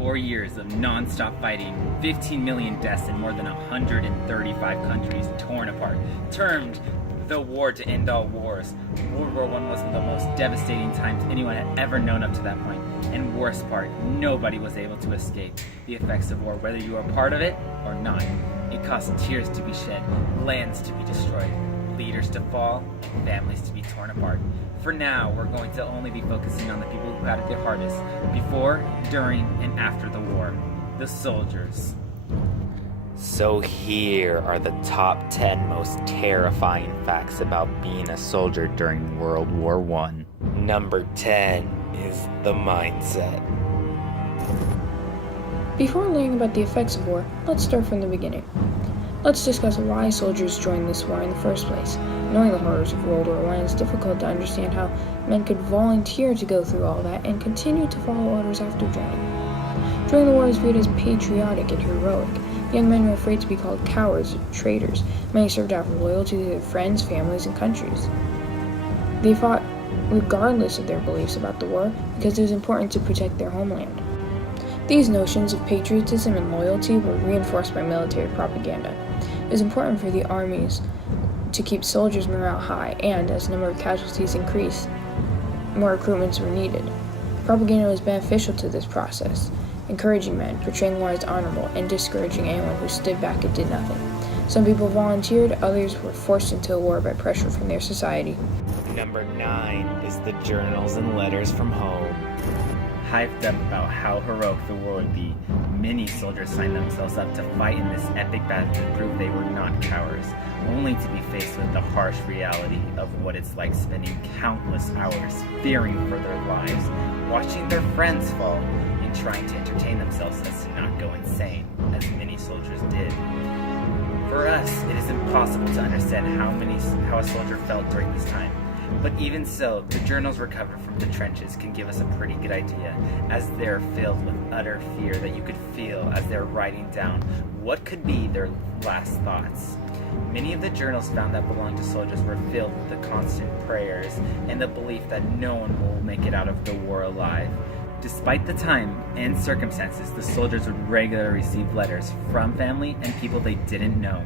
4 years of non-stop fighting, 15 million deaths in more than 135 countries torn apart, termed the war to end all wars. World War I was one of the most devastating times anyone had ever known up to that point. And worst part, nobody was able to escape the effects of war, whether you were a part of it or not. It caused tears to be shed, lands to be destroyed, leaders to fall, and families to be torn apart. For now, we're going to only be focusing on the people who had it the hardest, before, during, and after the war. The soldiers. So here are the top 10 most terrifying facts about being a soldier during World War I. Number 10 is the mindset. Before learning about the effects of war, let's start from the beginning. Let's discuss why soldiers joined this war in the first place. Knowing the horrors of World War I, it's difficult to understand how men could volunteer to go through all that and continue to follow orders after joining. Joining the war is viewed as patriotic and heroic. Young men were afraid to be called cowards or traitors. Many served out of loyalty to their friends, families, and countries. They fought regardless of their beliefs about the war because it was important to protect their homeland. These notions of patriotism and loyalty were reinforced by military propaganda. It was important for the armies to keep soldiers' morale high, and as the number of casualties increased, more recruitments were needed. Propaganda was beneficial to this process, encouraging men, portraying war as honorable, and discouraging anyone who stood back and did nothing. Some people volunteered, others were forced into a war by pressure from their society. Number 9 is the journals and letters from home. Hyped up about how heroic the war would be, many soldiers signed themselves up to fight in this epic battle to prove they were not cowards, only to be faced with the harsh reality of what it's like spending countless hours fearing for their lives, watching their friends fall, and trying to entertain themselves as to not go insane, as many soldiers did. For us, it is impossible to understand how a soldier felt during this time. But even so, the journals recovered from the trenches can give us a pretty good idea, as they're filled with utter fear that you could feel as they're writing down what could be their last thoughts. Many of the journals found that belonged to soldiers were filled with the constant prayers and the belief that no one will make it out of the war alive. Despite the time and circumstances, the soldiers would regularly receive letters from family and people they didn't know.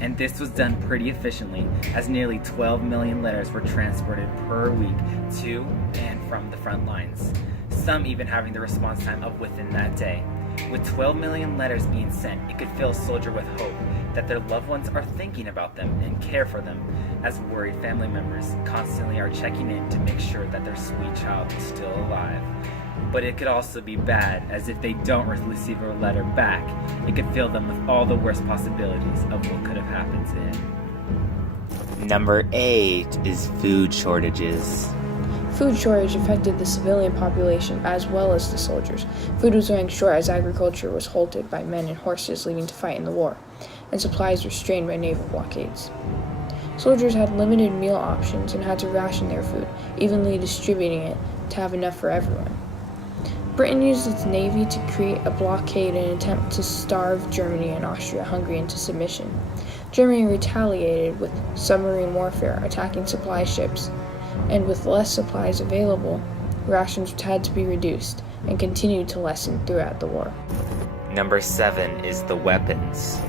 And this was done pretty efficiently, as nearly 12 million letters were transported per week to and from the front lines, some even having the response time of within that day. With 12 million letters being sent, it could fill a soldier with hope that their loved ones are thinking about them and care for them, as worried family members constantly are checking in to make sure that their sweet child is still alive. But it could also be bad, as if they don't receive a letter back, it could fill them with all the worst possibilities of what could have happened to him. Number 8 is food shortages. Food shortage affected the civilian population as well as the soldiers. Food was running short as agriculture was halted by men and horses leaving to fight in the war, and supplies were strained by naval blockades. Soldiers had limited meal options and had to ration their food, evenly distributing it to have enough for everyone. Britain used its navy to create a blockade in an attempt to starve Germany and Austria-Hungary into submission. Germany retaliated with submarine warfare, attacking supply ships, and with less supplies available, rations had to be reduced and continued to lessen throughout the war. Number 7 is the weapons.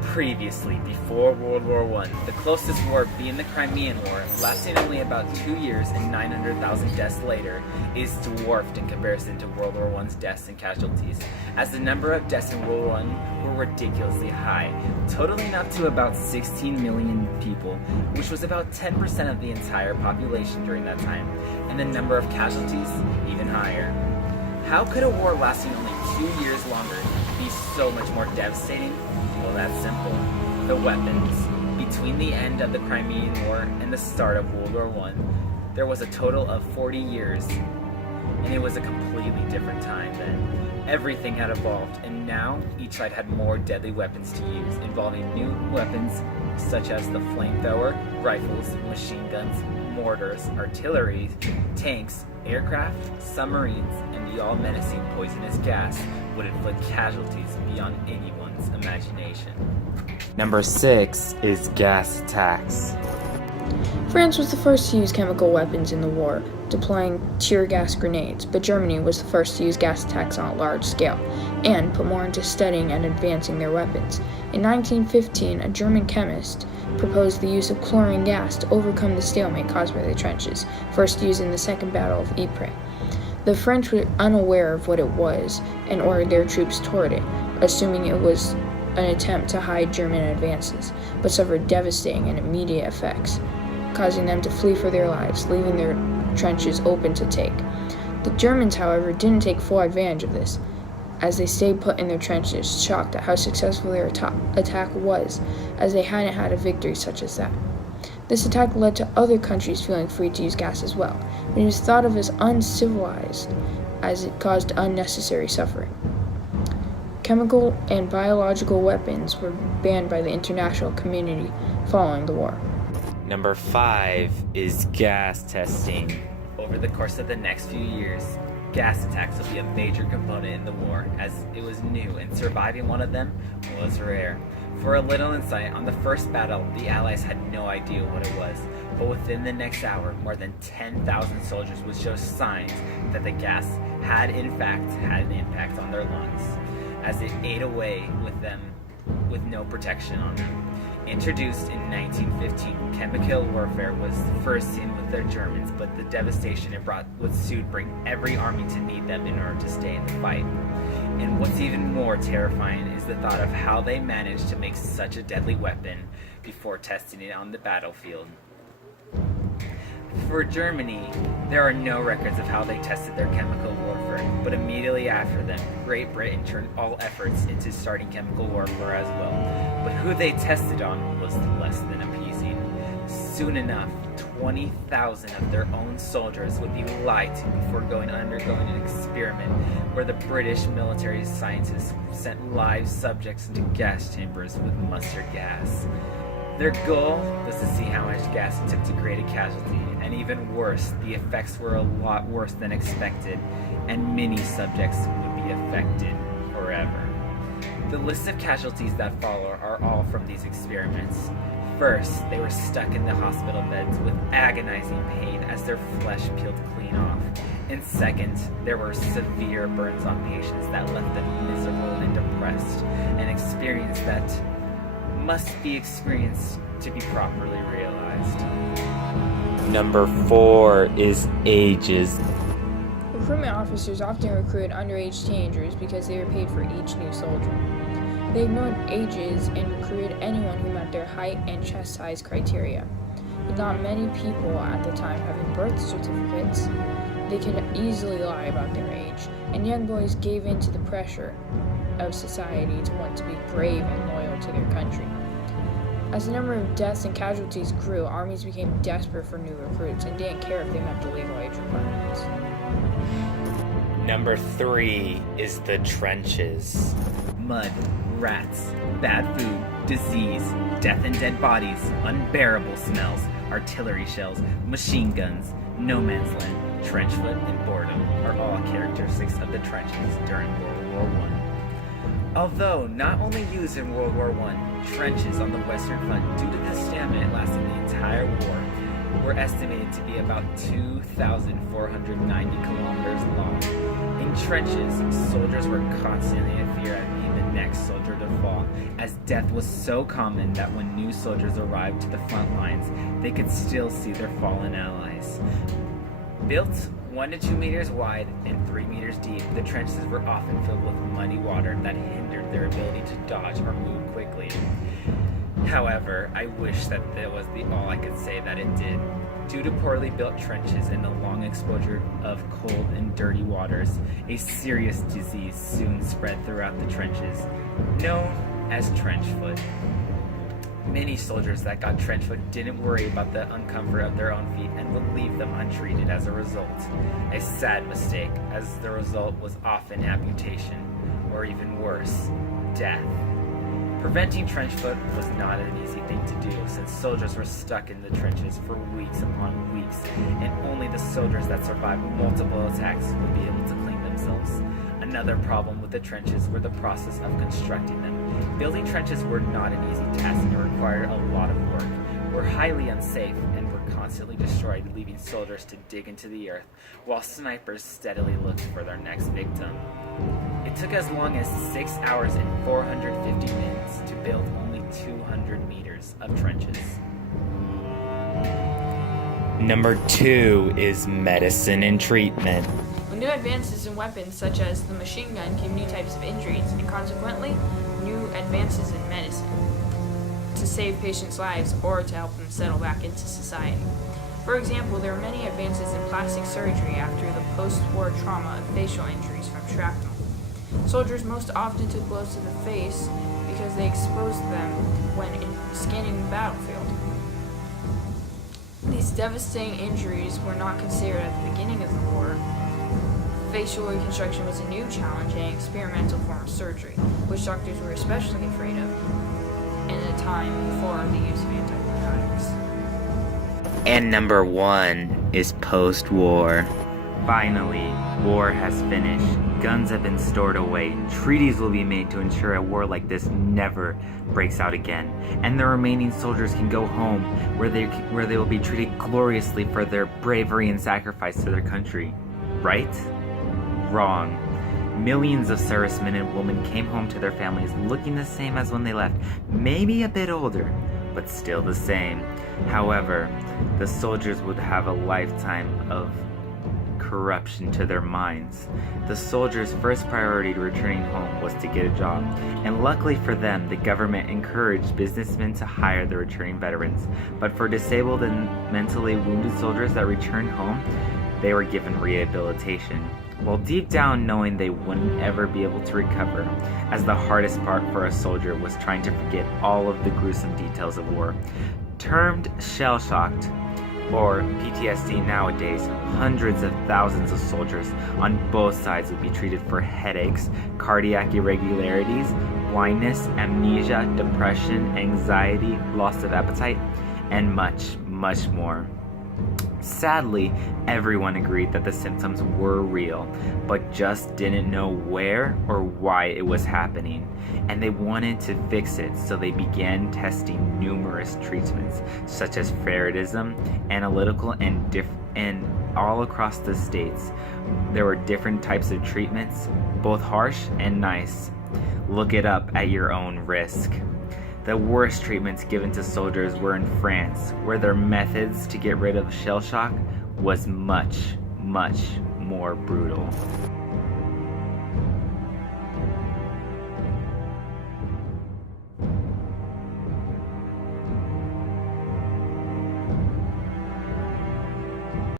Previously, before World War I, the closest war being the Crimean War, lasting only about 2 years and 900,000 deaths later, is dwarfed in comparison to World War I's deaths and casualties, as the number of deaths in World War I were ridiculously high, totaling up to about 16 million people, which was about 10% of the entire population during that time, and the number of casualties even higher. How could a war lasting only 2 years longer be so much more devastating? Well, that's simple. The weapons. Between the end of the Crimean War and the start of World War I, there was a total of 40 years, and it was a completely different time then. Everything had evolved, and now each side had more deadly weapons to use, involving new weapons such as the flamethrower, rifles, machine guns, mortars, artillery, tanks, aircraft, submarines, and the all-menacing poisonous gas would inflict casualties beyond anyone's imagination. Number 6 is gas attacks. France was the first to use chemical weapons in the war, deploying tear gas grenades, but Germany was the first to use gas attacks on a large scale, and put more into studying and advancing their weapons. In 1915, a German chemist proposed the use of chlorine gas to overcome the stalemate caused by the trenches, first used in the Second Battle of Ypres. The French were unaware of what it was and ordered their troops toward it, assuming it was an attempt to hide German advances, but suffered devastating and immediate effects, causing them to flee for their lives, leaving their trenches open to take. The Germans, however, didn't take full advantage of this, as they stayed put in their trenches, shocked at how successful their attack was, as they hadn't had a victory such as that. This attack led to other countries feeling free to use gas as well, but it was thought of as uncivilized, as it caused unnecessary suffering. Chemical and biological weapons were banned by the international community following the war. Number 5 is gas testing. Over the course of the next few years, gas attacks will be a major component in the war, as it was new and surviving one of them was rare. For a little insight, on the first battle, the Allies had no idea what it was, but within the next hour, more than 10,000 soldiers would show signs that the gas had in fact had an impact on their lungs, as it ate away with them with no protection on them. Introduced in 1915, chemical warfare was first seen with the Germans, but the devastation it brought would soon bring every army to need them in order to stay in the fight. And what's even more terrifying is the thought of how they managed to make such a deadly weapon before testing it on the battlefield. For Germany, there are no records of how they tested their chemical warfare, but immediately after them, Great Britain turned all efforts into starting chemical warfare as well. But who they tested on was less than appeasing. Soon enough, 20,000 of their own soldiers would be lied to before undergoing an experiment where the British military scientists sent live subjects into gas chambers with mustard gas. Their goal was to see how much gas it took to create a casualty, and even worse, the effects were a lot worse than expected, and many subjects would be affected forever. The list of casualties that follow are all from these experiments. First, they were stuck in the hospital beds with agonizing pain as their flesh peeled clean off. And second, there were severe burns on patients that left them miserable and depressed, an experience that must be experienced to be properly realized. Number 4 is ages. Recruitment officers often recruited underage teenagers because they were paid for each new soldier. They ignored ages and recruited anyone who met their height and chest size criteria. With not many people at the time having birth certificates, they could easily lie about their age, and young boys gave in to the pressure of society to want to be brave and loyal to their country. As the number of deaths and casualties grew, armies became desperate for new recruits and didn't care if they met the legal age requirements. Number 3 is the trenches. Mud, rats, bad food, disease, death and dead bodies, unbearable smells, artillery shells, machine guns, no man's land, trench foot, and boredom are all characteristics of the trenches during World War I. Although not only used in World War I, trenches on the Western Front, due to the stamina lasting the entire war, were estimated to be about 2,490 kilometers long. In trenches, soldiers were constantly in fear of being the next soldier to fall, as death was so common that when new soldiers arrived to the front lines, they could still see their fallen allies. Built 1 to 2 meters wide and 3 meters deep, the trenches were often filled with muddy water that hindered their ability to dodge or move quickly. However, I wish that was all I could say that it did. Due to poorly built trenches and the long exposure of cold and dirty waters, a serious disease soon spread throughout the trenches, known as trench foot. Many soldiers that got trench foot didn't worry about the uncomfort of their own feet and would leave them untreated as a result. A sad mistake, as the result was often amputation, or even worse, death. Preventing trench foot was not an easy thing to do, since soldiers were stuck in the trenches for weeks upon weeks, and only the soldiers that survived multiple attacks would be able to clean themselves. Another problem with the trenches were the process of constructing them. Building trenches were not an easy task and required a lot of work. were highly unsafe and were constantly destroyed, leaving soldiers to dig into the earth while snipers steadily looked for their next victim. It took as long as 6 hours and 450 minutes to build only 200 meters of trenches. Number 2 is medicine and treatment. With new advances in weapons such as the machine gun came new types of injuries and consequently new advances in medicine to save patients' lives or to help them settle back into society. For example, there are many advances in plastic surgery after the post-war trauma of facial injuries from shrapnel. Soldiers most often took blows to the face because they exposed them when scanning the battlefield. These devastating injuries were not considered at the beginning of the war. Facial reconstruction was a new challenge and experimental form of surgery, which doctors were especially afraid of in a time before the use of antibiotics. And number 1 is post-war. Finally, war has finished. Guns have been stored away. Treaties will be made to ensure a war like this never breaks out again. And the remaining soldiers can go home where they will be treated gloriously for their bravery and sacrifice to their country. Right? Wrong. Millions of servicemen and women came home to their families looking the same as when they left. Maybe a bit older, but still the same. However, the soldiers would have a lifetime of corruption to their minds. The soldiers' first priority to returning home was to get a job, and luckily for them, the government encouraged businessmen to hire the returning veterans. But for disabled and mentally wounded soldiers that returned home, they were given rehabilitation. While deep down knowing they wouldn't ever be able to recover, as the hardest part for a soldier was trying to forget all of the gruesome details of war. Termed shell-shocked, or PTSD nowadays, hundreds of thousands of soldiers on both sides would be treated for headaches, cardiac irregularities, blindness, amnesia, depression, anxiety, loss of appetite, and much, much more. Sadly, everyone agreed that the symptoms were real, but just didn't know where or why it was happening, and they wanted to fix it, so they began testing numerous treatments, such as Faradism, analytical, and all across the states. There were different types of treatments, both harsh and nice. Look it up at your own risk. The worst treatments given to soldiers were in France, where their methods to get rid of shell shock was much, much more brutal.